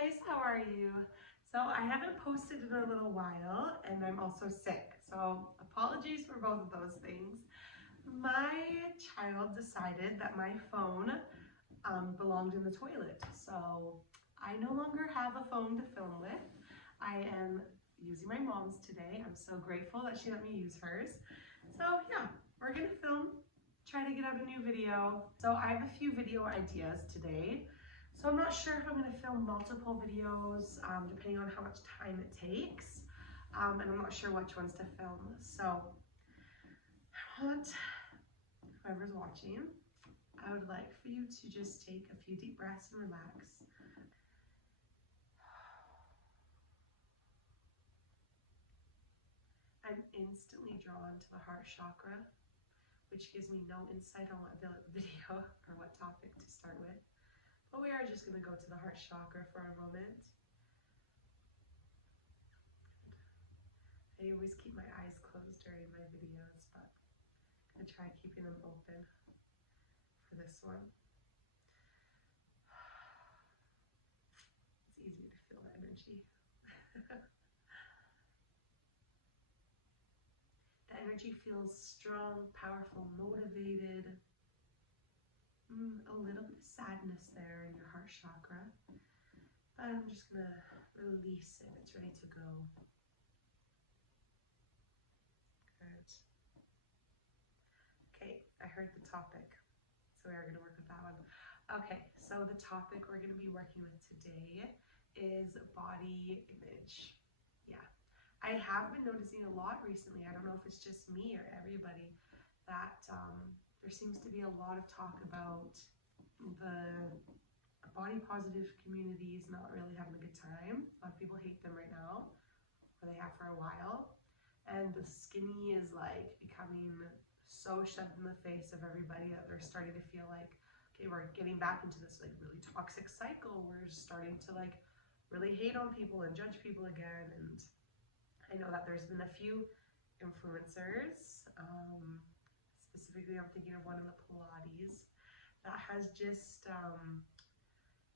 guys, how are you? So I haven't posted in a little while and I'm also sick. So apologies for both of those things. My child decided that my phone belonged in the toilet. So I no longer have a phone to film with. I am using my mom's today. I'm so grateful that she let me use hers. So yeah, we're gonna film, try to get out a new video. So I have a few video ideas today. So I'm not sure if I'm going to film multiple videos depending on how much time it takes, and I'm not sure which ones to film. So I want whoever's watching, I would like for you to just take a few deep breaths and relax. I'm instantly drawn to the heart chakra, which gives me no insight on what video or what topic to start with. But we are just going to go to the heart chakra for a moment. I always keep my eyes closed during my videos, but I'm going to try keeping them open for this one. It's easy to feel the energy. The energy feels strong, powerful, motivated. A little bit of sadness there in your heart chakra, but I'm just gonna release it. It's ready to go. Good. Okay, I heard the topic, so we are gonna work with that one. Okay, so the topic we're gonna be working with today is body image. Yeah, I have been noticing a lot recently. I don't know if it's just me or everybody that there seems to be a lot of talk about the body positive communities not really having a good time. A lot of people hate them right now, or they have for a while. And the skinny is like becoming so shoved in the face of everybody that they're starting to feel like, okay, we're getting back into this like really toxic cycle. We're starting to like really hate on people and judge people again. And I know that there's been a few influencers, specifically I'm thinking of one in the Pilates, that has just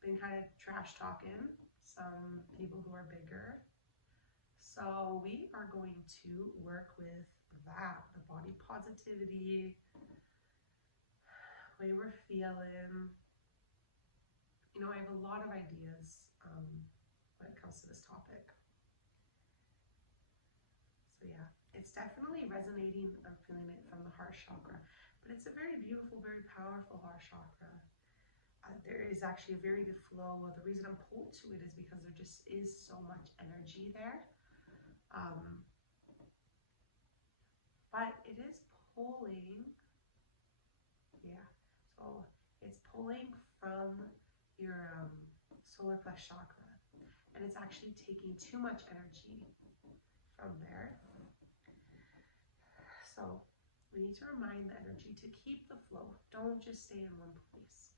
been kind of trash talking some people who are bigger. So we are going to work with that, the body positivity, way we're feeling. You know, I have a lot of ideas when it comes to this topic. So yeah, it's definitely resonating. I'm feeling it from the heart chakra, but it's a very beautiful, very powerful heart chakra. There is actually a very good flow. The reason I'm pulled to it is because there just is so much energy there. But it is pulling, yeah, so it's pulling from your solar plexus chakra, and it's actually taking too much energy from there. So we need to remind the energy to keep the flow. Don't just stay in one place.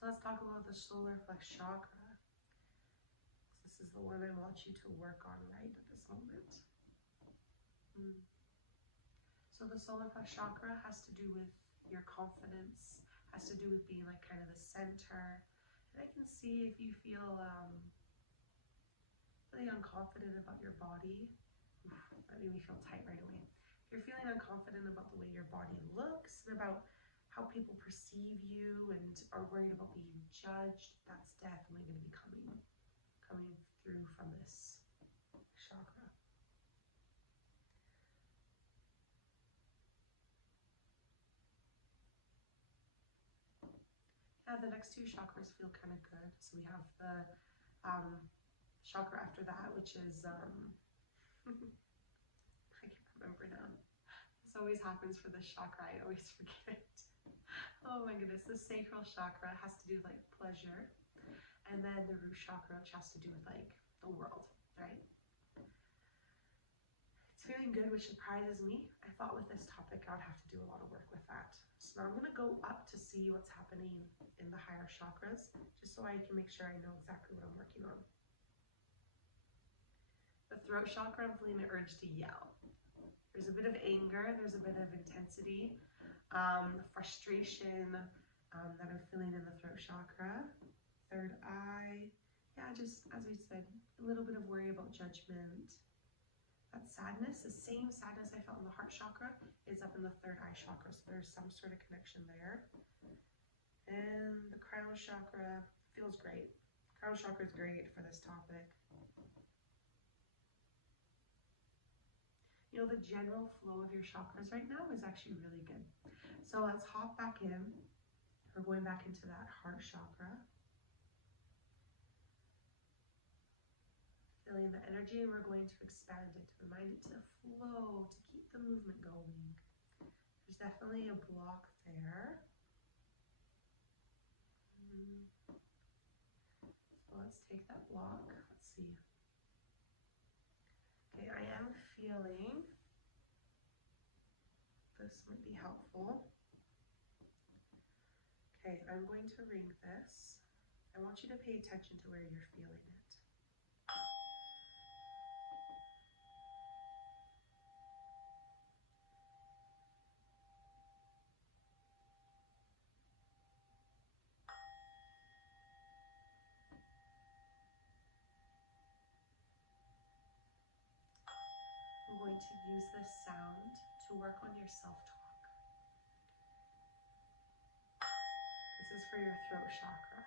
So let's talk about the solar plexus chakra. This is the one I want you to work on right at this moment. So the solar plexus chakra has to do with your confidence, has to do with being like kind of the center. And I can see if you feel really unconfident about your body. That made me feel tight right away. If you're feeling unconfident about the way your body looks and about how people perceive you and are worried about being judged, that's definitely going to be coming through from this chakra. Yeah, the next two chakras feel kind of good. So we have the chakra after that, which is I can't remember now. This always happens for this chakra. I always forget it. Oh my goodness. The sacral chakra has to do with like pleasure. And then the root chakra, which has to do with like the world, right? It's feeling good, which surprises me. I thought with this topic I would have to do a lot of work with that. So now I'm going to go up to see what's happening in the higher chakras, just so I can make sure I know exactly what I'm working on. The throat chakra, I'm feeling the urge to yell. There's a bit of anger, there's a bit of intensity, frustration that I'm feeling in the throat chakra. Third eye, just, as we said, a little bit of worry about judgment. That sadness, the same sadness I felt in the heart chakra, is up in the third eye chakra. So there's some sort of connection there. And the crown chakra feels great. Crown chakra is great for this topic. You know, the general flow of your chakras right now is actually really good. So let's hop back in. We're going back into that heart chakra. Feeling the energy, and we're going to expand it, to remind it to flow, to keep the movement going. There's definitely a block there. So let's take that block. Let's see. Okay, I am feeling this might be helpful. Okay, I'm going to ring this. I want you to pay attention to where you're feeling it. I'm going to use this sound to work on your self-talk. This is for your throat chakra.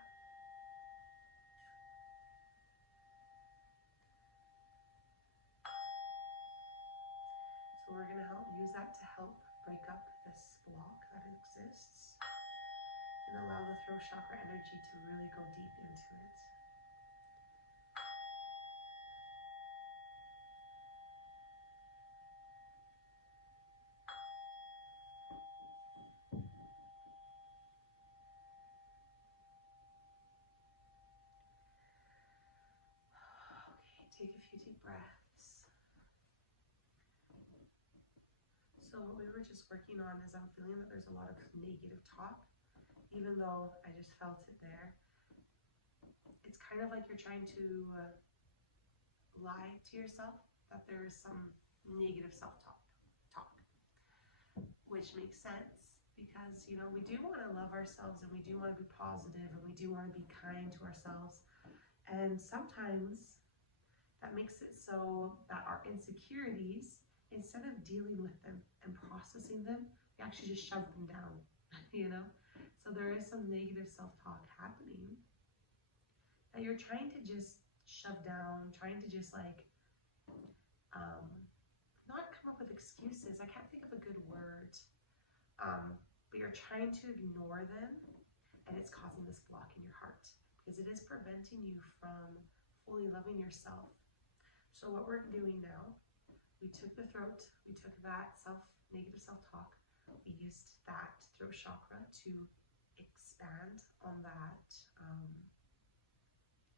So we're going to use that to help break up this block that exists and allow the throat chakra energy to really go deep into it. Take a few deep breaths. So what we were just working on is I'm feeling that there's a lot of negative talk, even though I just felt it there. It's kind of like you're trying to lie to yourself that there's some negative self-talk, which makes sense because, you know, we do want to love ourselves and we do want to be positive and we do want to be kind to ourselves. And sometimes that makes it so that our insecurities, instead of dealing with them and processing them, we actually just shove them down, you know? So there is some negative self-talk happening that you're trying to just shove down, trying to just like, not come up with excuses. I can't think of a good word, but you're trying to ignore them, and it's causing this block in your heart because it is preventing you from fully loving yourself. So what we're doing now, we took the throat, we took that negative self-talk, we used that throat chakra to expand on that,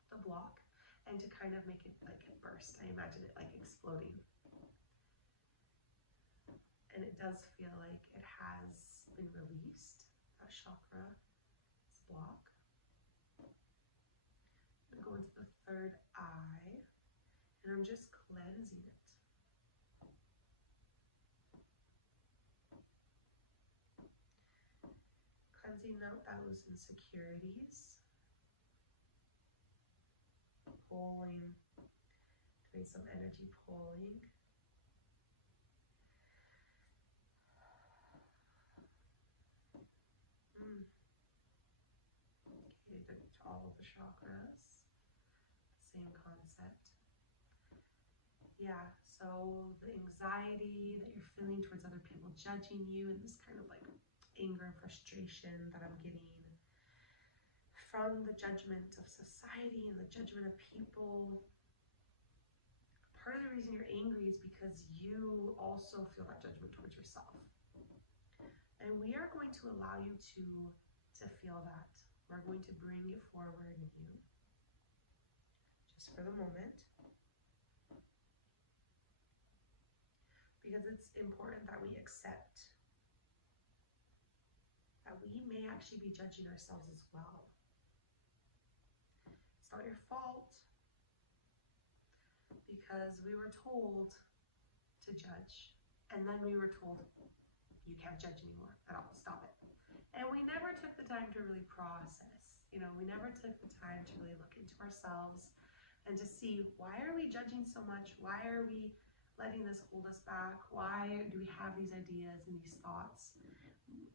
the block, and to kind of make it like a burst. I imagine it like exploding. And it does feel like it has been released, that chakra, this block. I'm going to go into the third eye, and I'm just cleansing it. Cleansing out those insecurities. Pulling, doing some energy pulling. Okay, to all of the chakras. Same concept. Yeah, so the anxiety that you're feeling towards other people judging you, and this kind of like anger and frustration that I'm getting from the judgment of society and the judgment of people. Part of the reason you're angry is because you also feel that judgment towards yourself. And we are going to allow you to feel that. We're going to bring it forward in you, just for the moment. Because it's important that we accept that we may actually be judging ourselves as well. It's not your fault, because we were told to judge, and then we were told you can't judge anymore at all, stop it. And we never took the time to really process, you know, we never took the time to really look into ourselves and to see, why are we judging so much? Why are we letting this hold us back? Why do we have these ideas and these thoughts?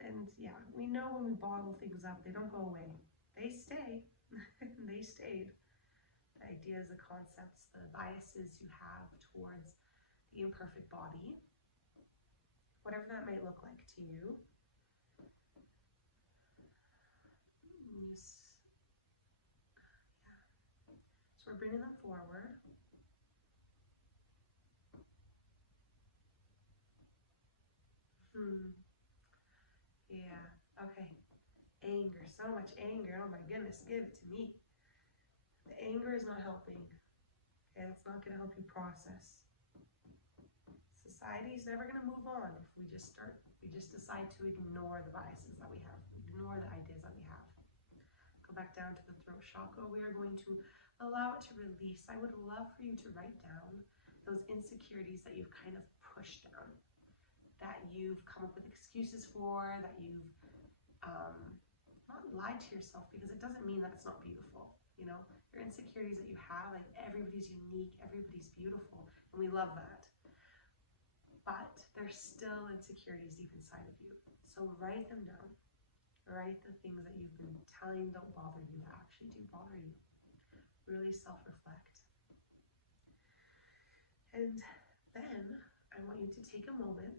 And yeah, we know when we bottle things up, they don't go away. They stay. They stayed. The ideas, the concepts, the biases you have towards the imperfect body, whatever that might look like to you. So we're bringing them forward. Yeah, okay. Anger, so much anger. Oh my goodness, give it to me. The anger is not helping. Okay, that's not going to help you process. Society is never going to move on if we just decide to ignore the biases that we have, ignore the ideas that we have. Go back down to the throat chakra. We are going to allow it to release. I would love for you to write down those insecurities that you've kind of pushed down, that you've come up with excuses for, that you've not lied to yourself, because it doesn't mean that it's not beautiful. You know, your insecurities that you have, like, everybody's unique, everybody's beautiful, and we love that. But there's still insecurities deep inside of you. So write them down. Write the things that you've been telling don't bother you that actually do bother you. Really self-reflect. And then I want you to take a moment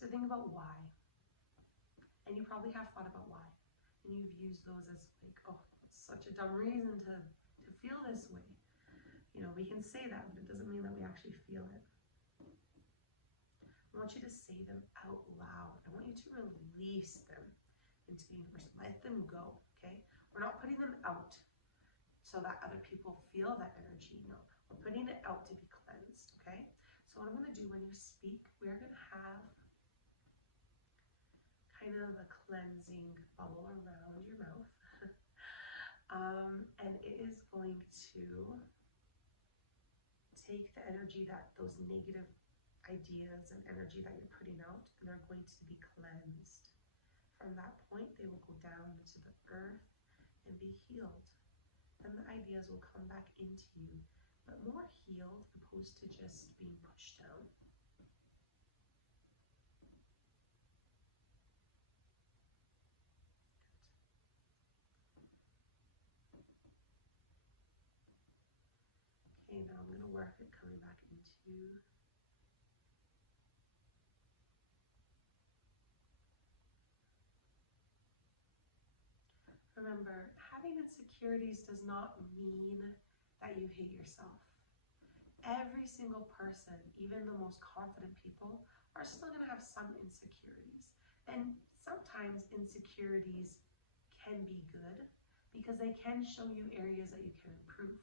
to think about why. And you probably have thought about why. And you've used those as like, oh, it's such a dumb reason to feel this way. You know, we can say that, but it doesn't mean that we actually feel it. I want you to say them out loud. I want you to release them into the universe. Let them go, okay? We're not putting them out so that other people feel that energy. No, we're putting it out to be cleansed, okay? So what I'm going to do when you speak, we're going to have kind of a cleansing bubble around your mouth. And it is going to take the energy that those negative ideas and energy that you're putting out, and they're going to be cleansed. From that point, they will go down into the earth and be healed. And the ideas will come back into you, but more healed opposed to just being pushed down. Okay, now I'm going to work it coming back into you. Remember, having insecurities does not mean that you hate yourself. Every single person, even the most confident people, are still going to have some insecurities. And sometimes insecurities can be good because they can show you areas that you can improve.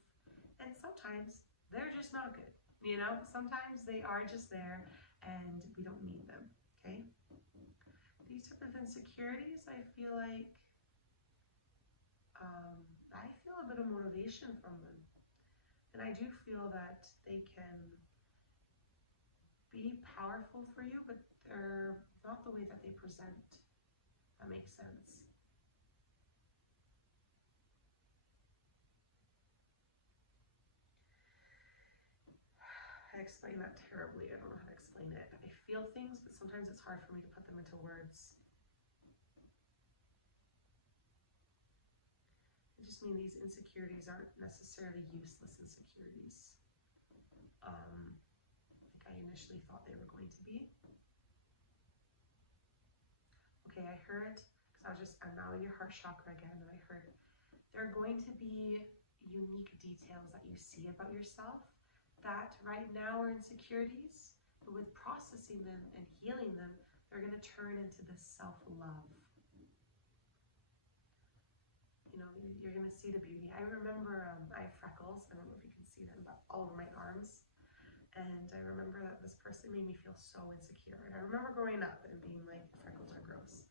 And sometimes they're just not good. You know, sometimes they are just there and we don't need them, okay? These type of insecurities, I feel like I feel a bit of motivation from them. And I do feel that they can be powerful for you, but they're not the way that they present. That makes sense. I explain that terribly. I don't know how to explain it. I feel things, but sometimes it's hard for me to put them into words. I just mean these insecurities aren't necessarily useless insecurities, like I initially thought they were going to be. Okay, I heard, because I'm now in your heart chakra again, and I heard there are going to be unique details that you see about yourself that right now are insecurities, but with processing them and healing them, they're going to turn into this self-love. You know, you're going to see the beauty. I remember I have freckles. I don't know if you can see them, but all over my arms. And I remember that this person made me feel so insecure. And I remember growing up and being like, freckles are gross.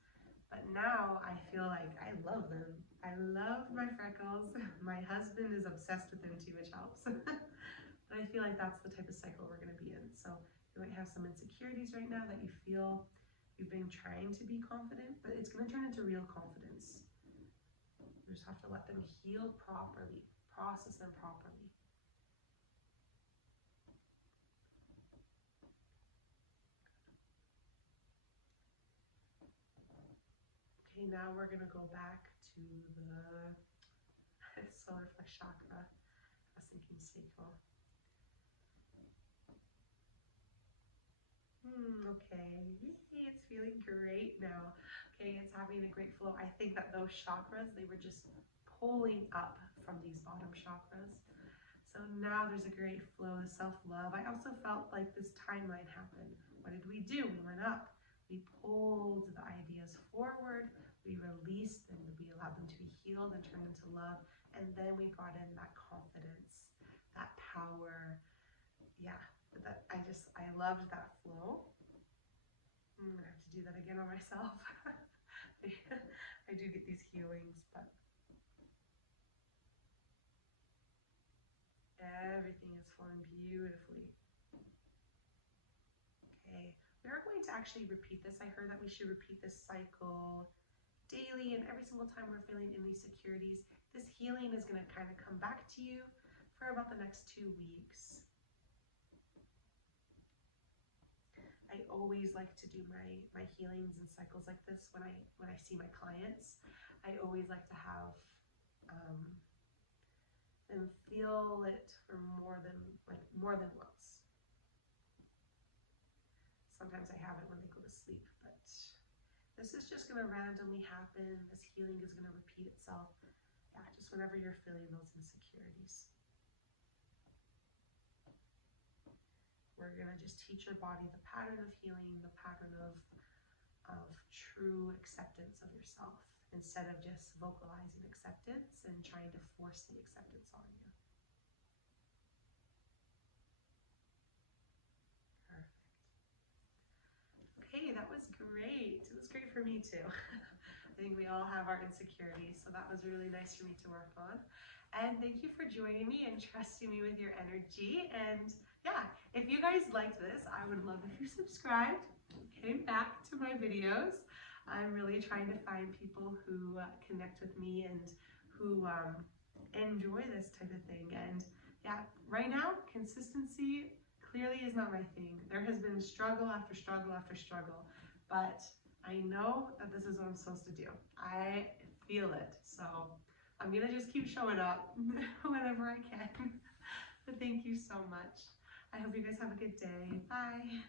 But now I feel like I love them. I love my freckles. My husband is obsessed with them too, which helps. But I feel like that's the type of cycle we're going to be in. So you might have some insecurities right now that you feel you've been trying to be confident, but it's going to turn into real confidence. You just have to let them heal properly, process them properly. Okay, now we're going to go back to the solar flex chakra. I was thinking sacral. Okay, yay, it's feeling great now. Okay, it's having a great flow. I think that those chakras, they were just pulling up from these bottom chakras. So now there's a great flow of self-love. I also felt like this timeline happened. What did we do? We went up. We pulled the ideas forward. We released them. We allowed them to be healed and turned into love. And then we got in that confidence, that power. Yeah, I loved that flow. I'm gonna have to do that again on myself. I do get these healings, but everything is flowing beautifully. Okay, we are going to actually repeat this. I heard that we should repeat this cycle daily, and every single time we're feeling insecurities, this healing is going to kind of come back to you for about the next 2 weeks. I always like to do my healings and cycles like this when I see my clients. I always like to have them feel it for more than once. Sometimes I have it when they go to sleep, but this is just going to randomly happen. This healing is going to repeat itself. Yeah, just whenever you're feeling those insecurities. We're going to just teach your body the pattern of healing, the pattern of true acceptance of yourself, instead of just vocalizing acceptance and trying to force the acceptance on you. Perfect. Okay, that was great. It was great for me too. I think we all have our insecurities, so that was really nice for me to work on. And thank you for joining me and trusting me with your energy. And yeah, if you guys liked this, I would love if you subscribed, came back to my videos. I'm really trying to find people who connect with me and who enjoy this type of thing. And yeah, right now, consistency clearly is not my thing. There has been struggle after struggle after struggle, but I know that this is what I'm supposed to do. I feel it. So I'm gonna just keep showing up whenever I can. But thank you so much. I hope you guys have a good day. Bye.